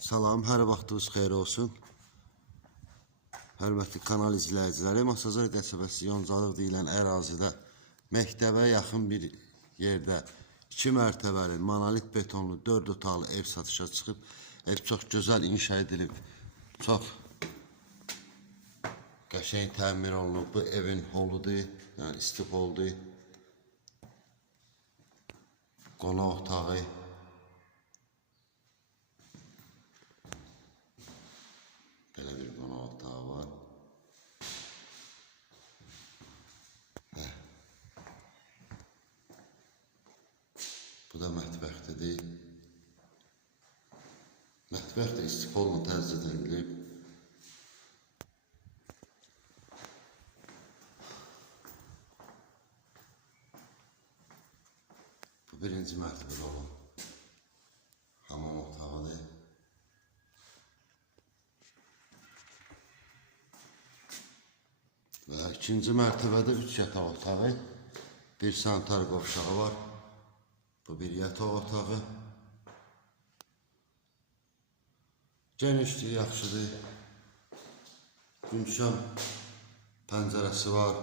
Salam, hər vaxtınız xeyir olsun. Hörmətli kanal izləyiciləri, Masazır qəsəbəsi Yoncalıq deyilən ərazidə məktəbə yaxın bir yerdə 2 mərtəbəli monolit betonlu 4 otaqlı ev satışa çıxıb. Ev çox gözəl inşa edilib, çox qəşəng təmir olunub. Bu evin holudur, yəni isti holdur. Qonaq otağı. Belə bir qonaq otağı var. Bu da mətbəxdədir. Mətbəx də istifalı təzyiq edilib. Bu birinci mərtəbədə olan hamam otağıdır. Və ikinci mərtəbədə 3 yataq otağı, bir sanitar qovşağı var. Bu bir yataq otağı. Genişliyi yaxşıdır. Günşam pəncərəsi var.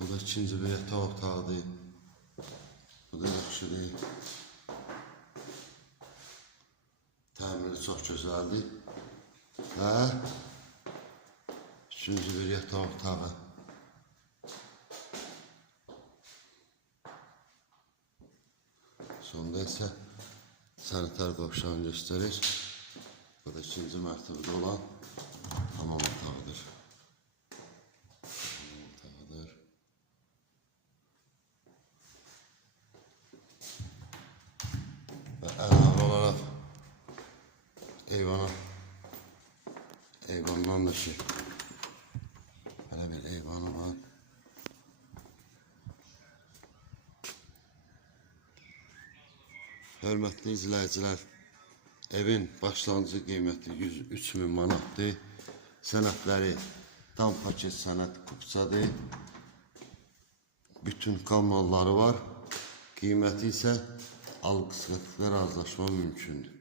Bu da ikinci bir yataq otağıdır. Bu da yaxşıdır. Təmiri çox gözəldir. Və üçüncü bir yataq otağı. Sonda isə sanitar qovşağını göstərir. Bu da ikinci mərtəbədə olan hamam otağıdır. Və əlavə olaraq eyvandan da ki, belə bir eyvanı var. Hörmətli izləyicilər, evin başlanğıc qiyməti 103.000 manatdır. Sənədləri tam paket sənəd kupçadır. Bütün kanalları var. Qiyməti isə alqı-sıxlıqla razılaşma mümkündür.